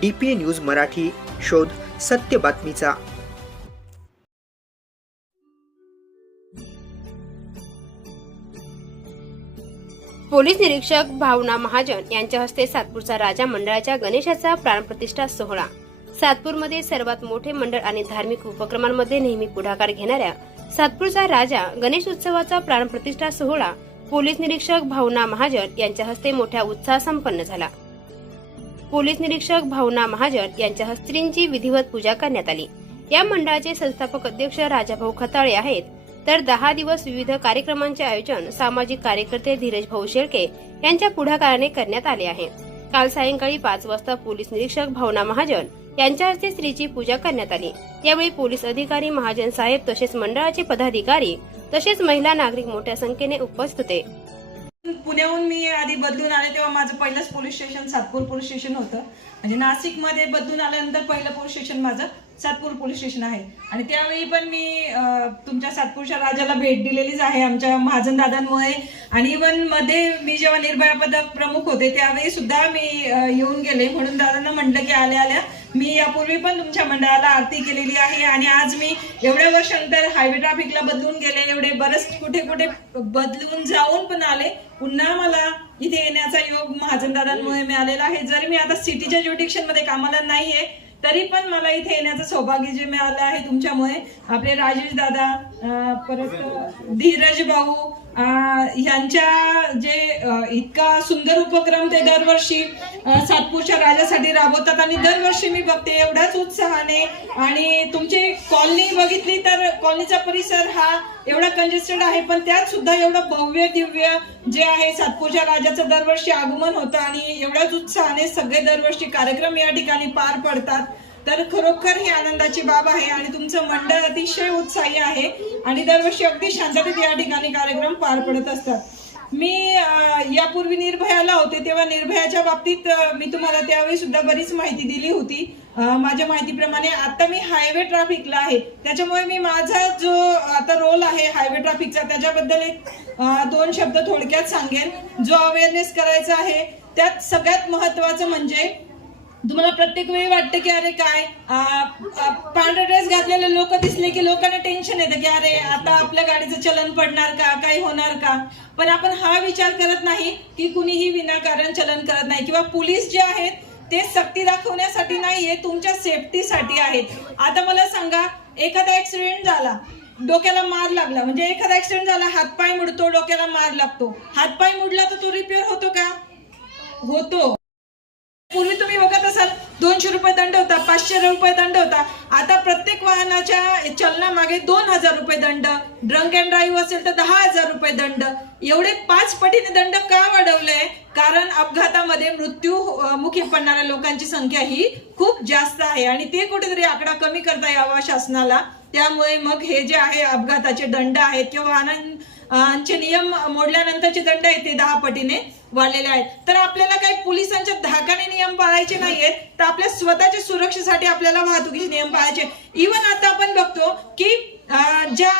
D P news Marathi शोध सत्य बातमीचा. पोलीस निरीक्षक भावना महाजन यांच्या हस्ते सातपूरचा राजा मंडळाच्या गणेशाचा प्राणप्रतिष्ठा सोहळा. सातपूरमध्ये सर्वात मोठे मंडळ आणि धार्मिक उपक्रमांमध्ये नेहमी पुढाकार घेणाऱ्या सातपूरचा राजा गणेश उत्सवाचा प्राणप्रतिष्ठा सोहळा पोलीस निरीक्षक भावना महाजन यांच्या हस्ते मोठ्या उत्साह संपन्न झाला. पोलीस निरीक्षक भावना महाजन यांच्या हस्त्रींची विधिवत पूजा करण्यात आली. या मंडळाचे संस्थापक अध्यक्ष राजाभाऊ खताळे आहेत. तर दहा दिवस विविध कार्यक्रमांचे आयोजन सामाजिक कार्यकर्ते धीरज भाऊ शेळके यांच्या पुढाकाराने करण्यात आले आहे. काल सायंकाळी पाच वाजता पोलीस निरीक्षक भावना महाजन यांच्या हस्ते स्त्रीची पूजा करण्यात आली. यावेळी पोलीस अधिकारी महाजन साहेब तसेच मंडळाचे पदाधिकारी तसेच महिला नागरिक मोठ्या संख्येने उपस्थित होते. पुण्याहून मी आधी बदलून आले तेव्हा माझं पहिलंच police station Satpur police station होतं. म्हणजे नाशिकमध्ये बदलून आल्यानंतर पहिलं पोलीस स्टेशन माझं सातपूर पोलीस स्टेशन आहे. आणि त्यावेळी पण मी तुमच्या सातपूरच्या राजाला भेट दिलेलीच आहे आमच्या महाजन दादांमुळे आणि इवनमध्ये मी जेव्हा निर्भया पदक प्रमुख होते त्यावेळी सुद्धा मी येऊन गेले. म्हणून दादांना म्हटलं की आल्या आल्या. मी यापूर्वी पण तुमच्या मंडळाला आरती केलेली आहे आणि आज मी एवढ्या वर्षानंतर हायवे ट्रॅफिकला बदलून गेले एवढे बरेच कुठे कुठे बदलून जाऊन पण आले. पुन्हा मला इथे येण्याचा योग महाजन दादांमुळे मिळालेला आहे. जरी मी आता सिटीच्या ज्युडिक्शनमध्ये कामाला नाहीये तरी पण मला इथे येण्याचं सौभाग्य जे मिळालं आहे तुमच्यामुळे. आपले राजेश दादा परत धीरज भाऊ यांच्या जे इतका सुंदर उपक्रम ते दरवर्षी सातपूरच्या राजासाठी राबवतात आणि दरवर्षी मी बघते एवढ्याच उत्साहाने. आणि तुमची कॉलनी बघितली तर कॉलनीचा परिसर हा एवढा कंजेस्टेड आहे पण त्यात सुद्धा एवढं भव्य दिव्य जे आहे सातपूरच्या राजाचं दरवर्षी आगमन होतं आणि एवढ्याच उत्साहाने सगळे दरवर्षी कार्यक्रम या ठिकाणी पार पडतात. तर खरोखर ही आनंदाची बाब आहे आणि तुमचं मंडळ अतिशय उत्साही आहे आणि दरवर्षी अगदी शांततेत या ठिकाणी कार्यक्रम पार पडत असतात. मी यापूर्वी निर्भयाला होते तेव्हा निर्भयाच्या बाबतीत मी तुम्हाला त्यावेळी सुद्धा बरीच माहिती दिली होती. माझ्या माहितीप्रमाणे आता मी हायवे ट्रॅफिकला आहे. त्याच्यामुळे मी माझा जो आता रोल आहे हायवे ट्रॅफिकचा त्याच्याबद्दल एक दोन शब्द थोडक्यात सांगेन. जो अवेअरनेस करायचा आहे त्यात सगळ्यात महत्वाचं म्हणजे तुम्हाला प्रत्येक वेळी वाटतं की अरे काय? पांढरा ड्रेस घातलेले लोक दिसले की लोकांना टेन्शन येतं की अरे आता आपल्या गाडीचं चलन पडणार का? काही होणार का? पण आपण हा विचार करत नाही की कुणीही विनाकारण चलन करत नाही. किंवा पोलीस जे आहेत ते सक्ती दाखवण्यासाठी नाहीये तुमच्या सेफ्टीसाठी आहेत. आता मला सांगा एखादा ऍक्सिडेंट झाला डोक्याला मार लागला. म्हणजे एखादा ऍक्सिडेंट झाला हातपाय मुडतो डोक्याला मार लागतो. हातपाय मुडला तर तो रिपेअर होतो का? होतो पूर्वी तुम्ही बघत असाल दोनशे रुपये दंड होता पाचशे रुपये दंड होता. आता प्रत्येक वाहनाच्या चलनामागे दोन हजार रुपये दंड ड्रंक अँड ड्राईव्ह असेल तर दहा हजार रुपये दंड. एवढे पाच पटीने दंड का वाढवले? कारण अपघातामध्ये मृत्यू मुखी पडणाऱ्या लोकांची संख्या ही खूप जास्त आहे आणि ते कुठेतरी आकडा कमी करता यावा शासनाला. त्यामुळे मग हे जे आहे अपघाताचे दंड आहेत किंवा वाहनांचे नियम मोडल्यानंतरचे दंड आहेत ते दहा पटीने. वाढलेल्या आहेत. तर आपल्याला काही पोलिसांच्या धाकाने नियम पाळायचे नाहीयेत तर आपल्या स्वतःच्या सुरक्षेसाठी आपल्याला वाहतुकीचे नियम पाळायचे इवन आता आपण बघतो की ज्या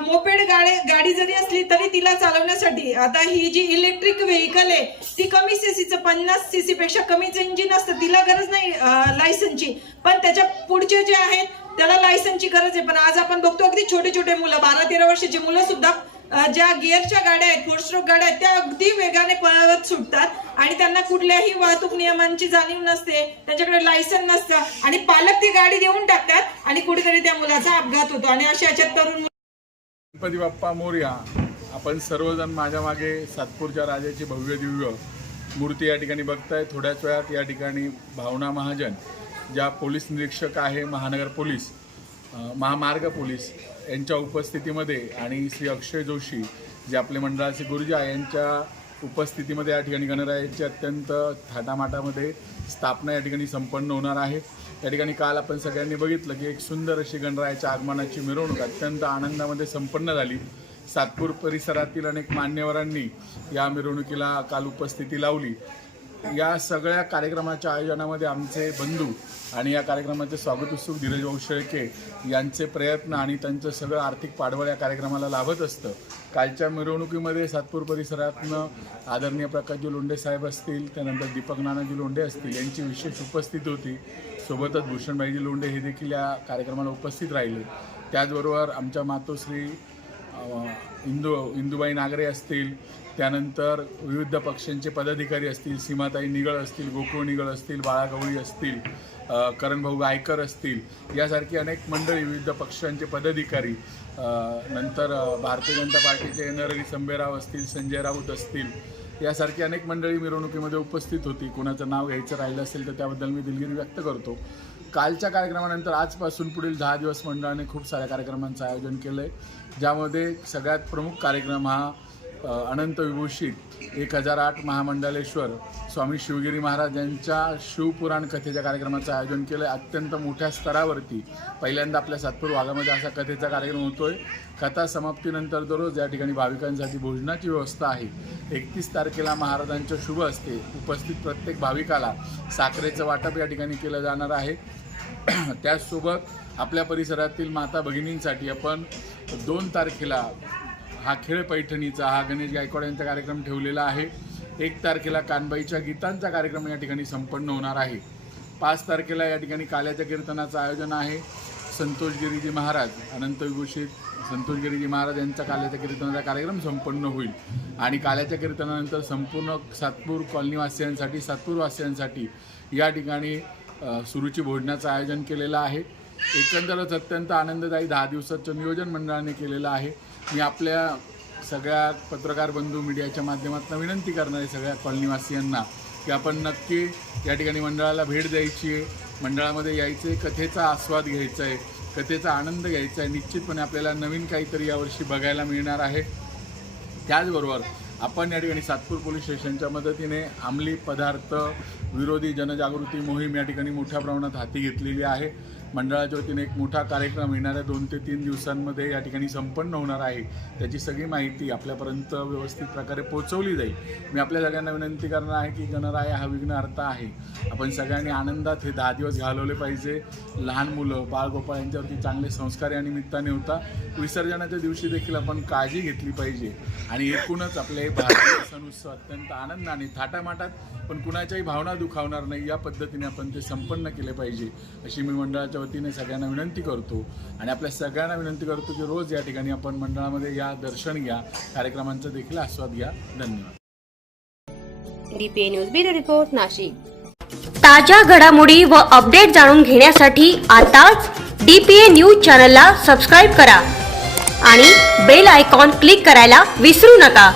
मोपेड गाडी गाडी जरी असली तरी तिला चालवण्यासाठी आता ही जी इलेक्ट्रिक व्हेकल आहे ती कमी सीसीचं पन्नास सीसी पेक्षा कमीच इंजिन असतं. तिला गरज नाही लायसनची पण त्याच्या पुढचे जे आहेत त्याला लायसनची गरज आहे. पण आज आपण बघतो अगदी छोटे छोटे मुलं बारा तेरा वर्षाची मुलं सुद्धा ज्या गिअरच्या गाड्या आहेत फोर स्ट्रोक गाड्या आहेत त्या अगदी वेगाने पळत सुटतात आणि त्यांना कुठल्याही वाहतूक नियमांची जाणीव नसते त्यांच्याकडे लायसन नसतं आणि पालक ती गाडी देऊन टाकतात आणि कुठेतरी त्या मुलाचा अपघात होतो. आणि अशा याच्यात तरुण गणपती बाप्पा मोर्या आपण सर्वजण माझ्या मागे सातपूरच्या राजाची भव्य दिव्य मूर्ती या ठिकाणी बघताय. थोड्याच वेळात या ठिकाणी भावना महाजन ज्या पोलीस निरीक्षक आहे महानगर पोलीस महामार्ग पोलीस यांच्या उपस्थितीमध्ये आणि श्री अक्षय जोशी जे आपले मंडळाचे गुरुजा यांच्या उपस्थितीमध्ये या ठिकाणी गणरायाची अत्यंत थाटामाटामध्ये स्थापना या ठिकाणी संपन्न होणार आहे. या ठिकाणी काल आपण सगळ्यांनी बघितलं की एक सुंदर अशी गणरायाच्या आगमनाची मिरवणूक अत्यंत आनंदामध्ये संपन्न झाली. सातपूर परिसरातील अनेक मान्यवरांनी या मिरवणुकीला काल उपस्थिती लावली. या सगळ्या कार्यक्रमाच्या आयोजनामध्ये आमचे बंधू आणि या कार्यक्रमाचे स्वागत उत्सुक धीरज भाऊ शेळके यांचे प्रयत्न आणि त्यांचं सगळं आर्थिक पाठबळ या कार्यक्रमाला लाभत असतं. कालच्या मिरवणुकीमध्ये सातपूर परिसरातनं आदरणीय प्रकाशजी लोंढे साहेब असतील त्यानंतर दीपक नानाजी लोंढे असतील यांची विशेष उपस्थिती होती. सोबतच भूषणबाईजी लोंढे हे देखील या कार्यक्रमाला उपस्थित राहिले. त्याचबरोबर आमच्या मातोश्री इंदू इंदुबाई नागरे असतील त्यानंतर विविध पक्षांचे पदाधिकारी असतील सीमाताई निगळ असतील गोकुळ निगळ असतील बाळा गवळी असतील करणभाऊ गायकर असतील यासारखी अनेक मंडळी विविध पक्षांचे पदाधिकारी नंतर भारतीय जनता पार्टीचे नरहरी संभेराव असतील संजय राऊत असतील यासारखी अनेक मंडळी मिरवणुकीमध्ये उपस्थित होती. कोणाचं नाव घ्यायचं राहिलं असेल तर त्याबद्दल मी दिलगिरी व्यक्त करतो. कालच्या कार्यक्रमानंतर आजपासून पुढील दहा दिवस मंडळाने खूप साऱ्या कार्यक्रमांचं आयोजन केलं आहे ज्यामध्ये सगळ्यात प्रमुख कार्यक्रम हा अनंत विभूषित एक हजार आठ महामंडलेश्वर स्वामी शिवगिरी महाराज यांच्या शिवपुराण कथेच्या कार्यक्रमाचं आयोजन केलं आहे अत्यंत मोठ्या स्तरावरती पहिल्यांदा आपल्या सातपूर भागामध्ये असा कथेचा कार्यक्रम होतो आहे कथा समाप्तीनंतर दररोज या ठिकाणी भाविकांसाठी भोजनाची व्यवस्था आहे. एकतीस तारखेला महाराजांच्या शुभ असते उपस्थित प्रत्येक भाविकाला साखरेचं वाटप या ठिकाणी केलं जाणार आहे. त्याचसोबत आपल्या परिसरातील माता भगिनींसाठी आपण दोन तारखेला हा खेळ पैठणीचा हा गणेश गायकवाड यांचा कार्यक्रम ठेवलेला आहे. एक तारखेला कानबाईच्या गीतांचा कार्यक्रम या ठिकाणी संपन्न होणार आहे. पाच तारखेला या ठिकाणी काल्याच्या कीर्तनाचं आयोजन आहे. संतोष गिरीजी महाराज अनंत विभूषित संतोष गिरीजी महाराज यांचा काल्याच्या कीर्तनाचा कार्यक्रम संपन्न होईल. आणि काल्याच्या कीर्तनानंतर संपूर्ण सातपूर कॉलनीवासियांसाठी सातपूरवासियांसाठी या ठिकाणी सुरुची भोजनाचं आयोजन केलेलं आहे. एकंदरच अत्यंत आनंददायी दहा दिवसाचं नियोजन मंडळाने केलेलं आहे. मी आपल्या सगळ्या पत्रकार बंधू मीडियाच्या माध्यमातून विनंती करणार आहे सगळ्या कॉलनीवासियांना की आपण नक्की या ठिकाणी मंडळाला भेट द्यायची आहे. मंडळामध्ये यायचं आहे कथेचा आस्वाद घ्यायचा आहे कथेचा आनंद घ्यायचा आहे निश्चितपणे आपल्याला नवीन काहीतरी यावर्षी बघायला मिळणार आहे. त्याचबरोबर आपण या ठिकाणी सातपूर पोलीस स्टेशनच्या मदतीने अंमली पदार्थ विरोधी जनजागृती मोहीम या ठिकाणी मोठ्या प्रमाणात हाती घेतलेली आहे. मंडळाच्या वतीने एक मोठा कार्यक्रम येणाऱ्या दोन ते तीन दिवसांमध्ये या ठिकाणी संपन्न होणार आहे. त्याची सगळी माहिती आपल्यापर्यंत व्यवस्थित प्रकारे पोहोचवली जाईल. मी आपल्या सगळ्यांना विनंती करणार आहे की गणराय हा विघ्नहर्थ आहे. आपण सगळ्यांनी आनंदात हे दहा दिवस घालवले पाहिजे. लहान मुलं बाळगोपाळ यांच्यावरती चांगले संस्कार या निमित्ताने होता. विसर्जनाच्या दिवशी देखील आपण काळजी घेतली पाहिजे. आणि एकूणच आपले भारतीय सण उत्सव अत्यंत आनंदाने थाटामाटात पण कुणाच्याही भावना दुखावणार नाही. या पद्धतीने आपण ते संपन्न केले पाहिजे. अशी मी मंडळाच्या वतीने सगळ्यांना विनंती करतो आणि आपल्या सगळ्यांना विनंती करतो की रोज या ठिकाणी आपण मंडळामध्ये या दर्शन घ्या कार्यक्रमांचा देखील आस्वाद घ्या. धन्यवाद. DPA news bureau report Nashik. ताज्या घडामोडी व अपडेट जाणून घेण्यासाठी आताच डीपीए न्यूज चॅनलला सबस्क्राईब करा आणि बेल आयकॉन क्लिक करायला विसरू नका.